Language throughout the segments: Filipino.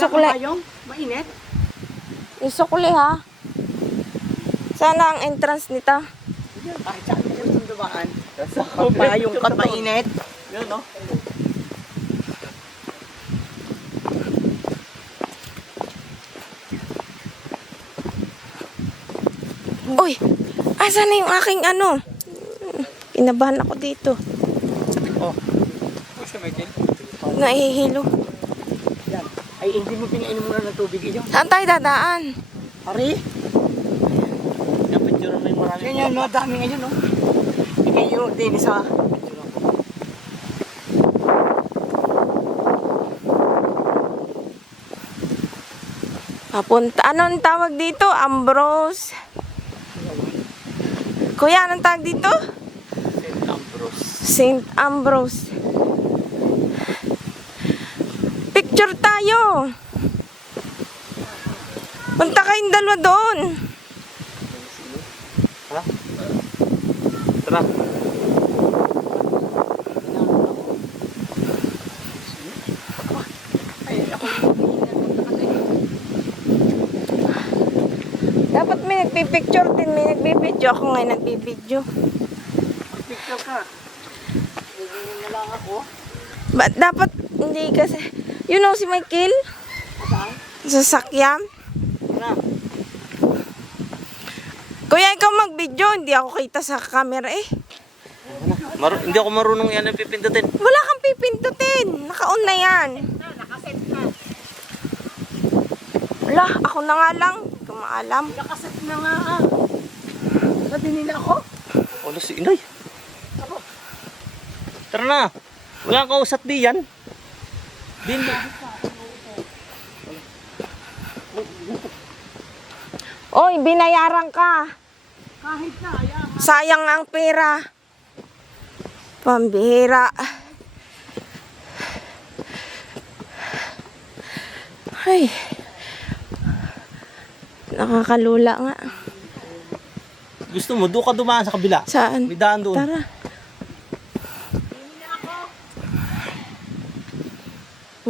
sukli. Mainit. Yung sukli ha. Sana ang entrance nito. Kahit saan mo yung dumaan. Kung payong kat mainit. Yun, no? Uy! Asan na yung aking ano? Kinabahan ako dito. Oh. Push na, Michael. Nahihilo. Yan. Ay, hindi mo pinainom muna ng tubig inyo. Saan tayo dadaan? Ari? Yung picture mo yung marami. Yan yun, no? Dami ngayon, no? Ikaw yun, din sa... Papunta. Anong tawag dito? Ambrose. Kuya, anong tawag dito? St. Ambrose. St. Ambrose. Picture tayo. Punta kayong dalawa doon. Ha? Tara. Dapat may nagpipicture din. May nagbibideo. Ako ngayon nagbibideo. Picture ka. Bibigyan na lang ako. Ba't dapat hindi kasi... You know si Michael? Saan? Sa sakyan? Na. Kuya, ikaw mag-video. Hindi ako kita sa camera eh. Hindi ako marunong yan ang pipindutin. Wala kang pipindutin. Naka-on na yan. Nakaset na. Wala, ako na nga lang. Hindi ko maalam. Nakaset na nga. Sabi nila ako. Wala si Inay. Tara na. Wala kang kausat di yan. Din. Oy, binayaran ka. Kahit na, ayan. Sayang ang pera. Pambihira. Ay. Nakakalula nga. Gusto mo, doon ka dumaan sa kabila. Saan? May daan doon. Tara.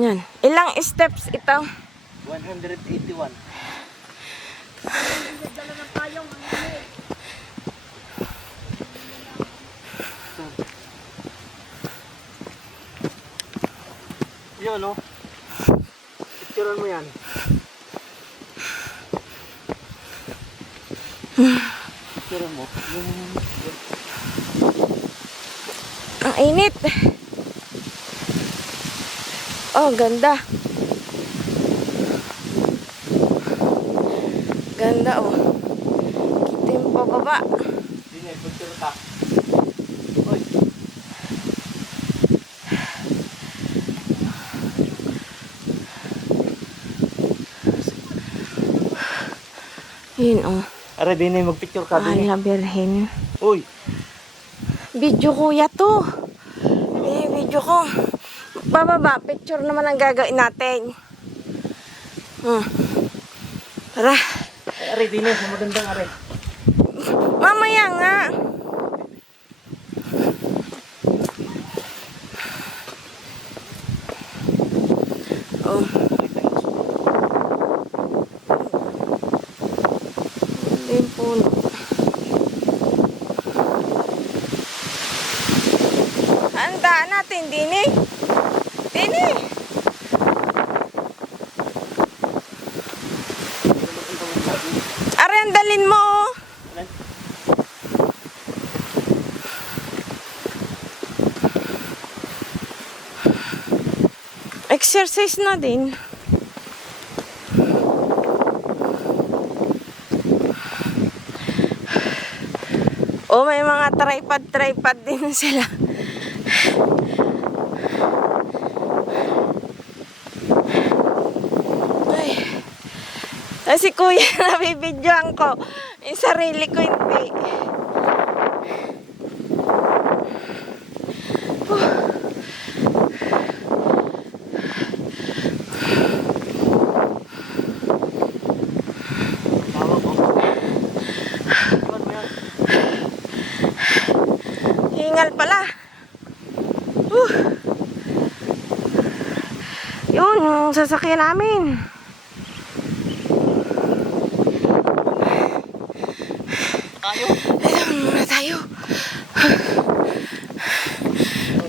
Yan. Ilang steps ito? 181. Yun, no? Picturean mo yan. Picture mo. Ang init. Oh, ganda. Ganda, oh. Kita yung pababa. Dinay, picture ka. Hoy. Yun, oh. Are, Dinay, magpicture ka. Mahal Dinay. na birhen. Uy. Video kuya to. Video ko. Bababa, picture naman ang gagawin natin. Tara. Are, Dinay, sa magandang are. Mamaya nga. Oh. Hindi yung puno. Handaan natin, Dini. Dini. Are, andalin mo. Exercise na din. Oh, may mga tripod din sila. Ay. Si kuya nabibidyoan ko. Yung sarili ko hindi. Hingal pala. Yun, yung sasakyan namin. Tayo. Ayun muna tayo.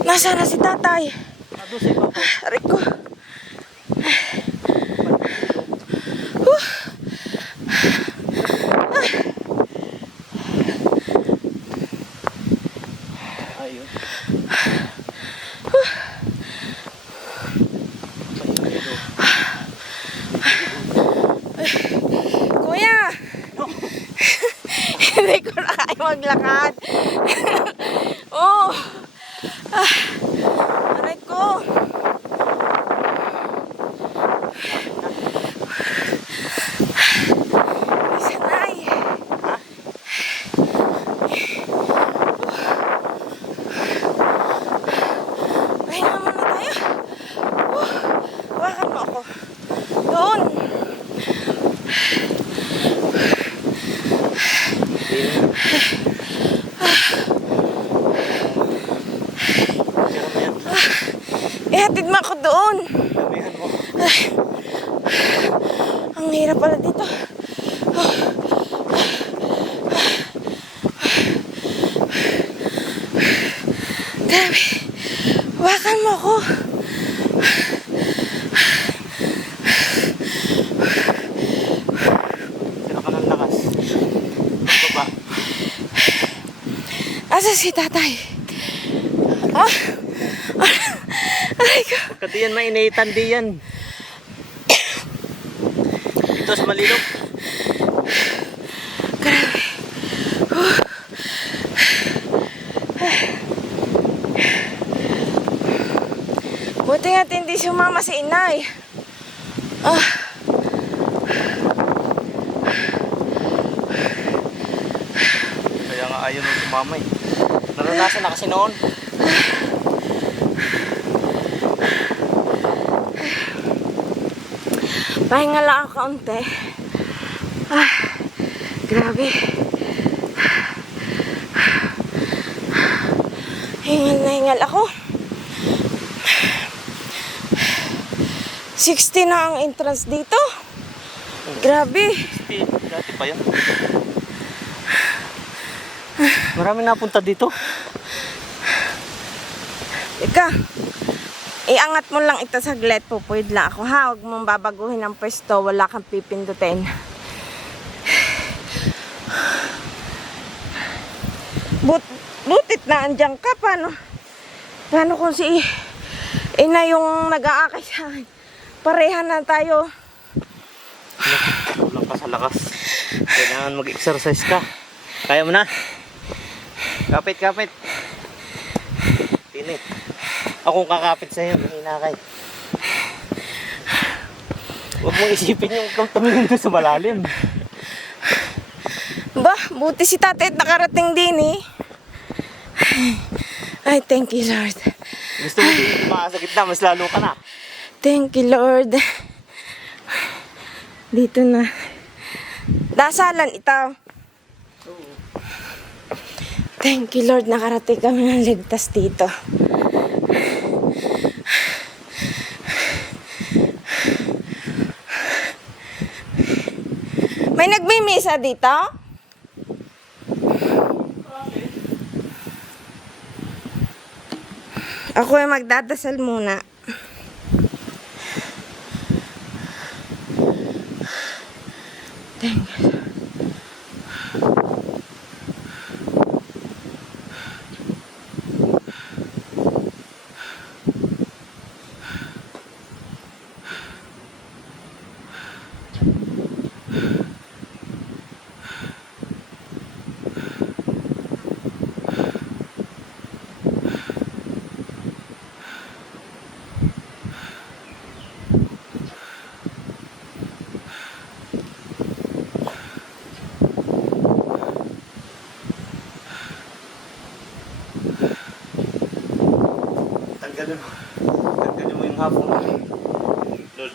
Nasaan na si tatay? Ado sa iba po. Aray ko. Ayun. Kuya! Hindi ko na kaya maglakad. Oh! Ah, aray ko. Sanay. Pahinga muna tayo. Hawakan mo ako. Doon. Ihatid mo ako doon. Damihan mo. Ang hirap pala dito. Grabe. Hawakan mo ako. Sino ka ng lakas? Baba. Asa si tatay? Ah! Aray ko. Pagka diyan mainitan diyan. Ito sa Malilog. Grabe. Buti nga hindi sumama si inay. Ah. Kaya nga ayaw nung sumama eh. Naranasan na kasi noon. Pahinga lang ako kaunti. Ah, grabe. Hingal na hingal ako. 60 na ang entrance dito. Grabe. Dati pa yan. Marami napunta dito. Ika, iangat mo lang ito saglit. Pupuyod lang ako ha. Huwag mong babaguhin ang pwesto. Wala kang pipindutin. Butit na andyan ka. Paano kung si ina yung nag-aakay sa akin? Pareha na tayo. Kulang ka sa lakas. Kailangan mag-exercise ka. Kaya mo na. Kapit, kapit. Tinit. Akong kakapit sa'yo, hinakay. Huwag mong isipin yung ikaw tumingin doon sa malalim. Ba, buti si tatay at nakarating din eh. Ay, thank you Lord. Gusto mo din makasakit na, mas lalo ka na. Thank you Lord. Dito na. Dasalan ito. Thank you Lord, nakarating kami ng ligtas dito. May nagmimisa dito? Ako ay magdadasal muna. Thank you. Tanggalin mo yung hapon. Lord.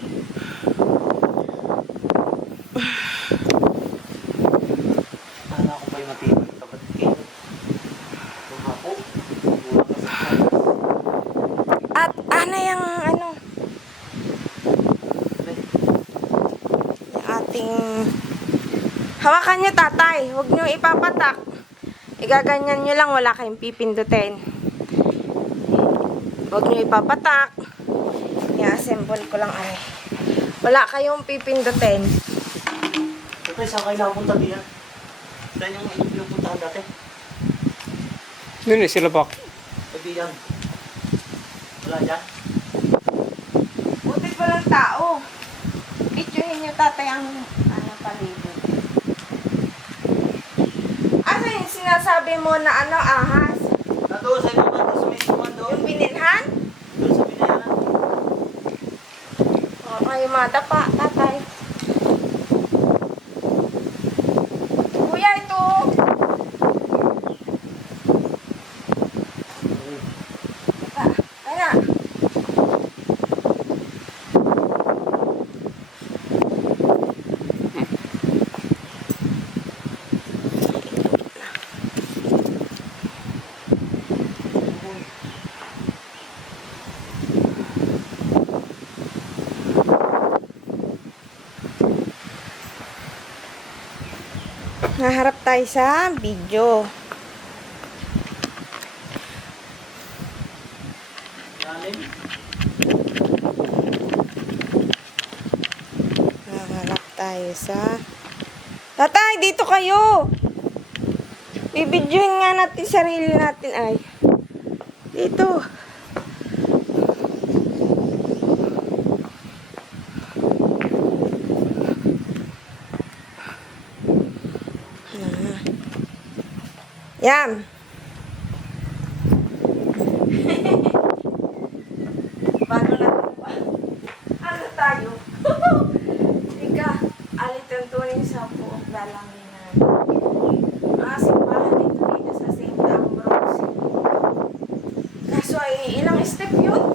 Para ako pa yung matibay. Kapatid kayo. Yung hapon. Kulang ka sa At ano yung ano? Hawakan nyo, tatay. Huwag nyo ipapatak. Igaganyan nyo lang, wala kayong pipindutin. Huwag nyo ipapatak. I-assemble ko lang, ay. Wala kayong pipindutin. Tatay, saan kayo nakapunta diyan? Saan yung pinupuntahan dati? Doon eh, sila bak. Sa diyan. Wala dyan? Buti walang tao. Picturehin nyo, tatay, ang palibot. Ano yung sinasabi mo na ahas? Nandun sa ibang banda sa may tuman doon. Yung bininhan? Doon sa binayaran. O, kayo madapa, tatay. Kuya, ito. Kaya. Naharap tayo sa video. Lalim. Naharap tayo sa... Tatay, dito kayo! Bibidyohin nga natin sarili natin ay. Dito. Yan. Bago na ba? Ano tayo? Ika, alituntunin sa buong dalanginan. Simbahan dito sa St. Ambrose. Kaso ay ilang step yun?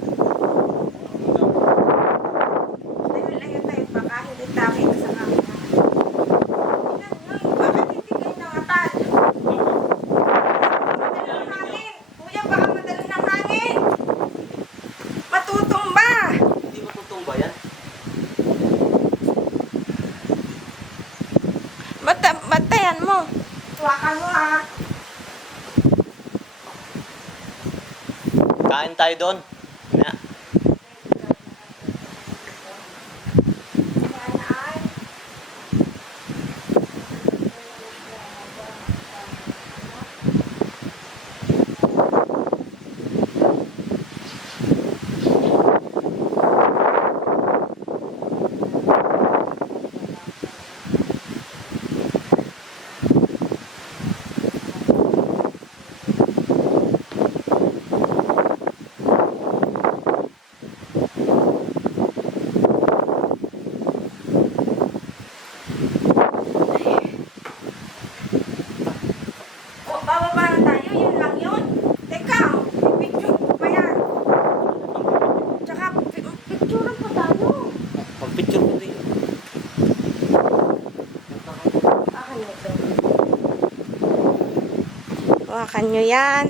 Layo-layo tayo baka hindi tayo sa kamera. Ilan yun? Bakit hindi kayo nangatal? Madali ng hangin. Kuya, baka madali ng hangin. Matutumba. Hindi matutumba yan. Batayan mo. Tuwakan mo ha. Kain tayo doon. Na. Yan ay. O, bababa na tayo. Yun lang yun. Teka, picture ko pa yan. Tsaka, picture pa tayo. Pag-picture ko din. Hawakan nyo to. Hawakan nyo yan.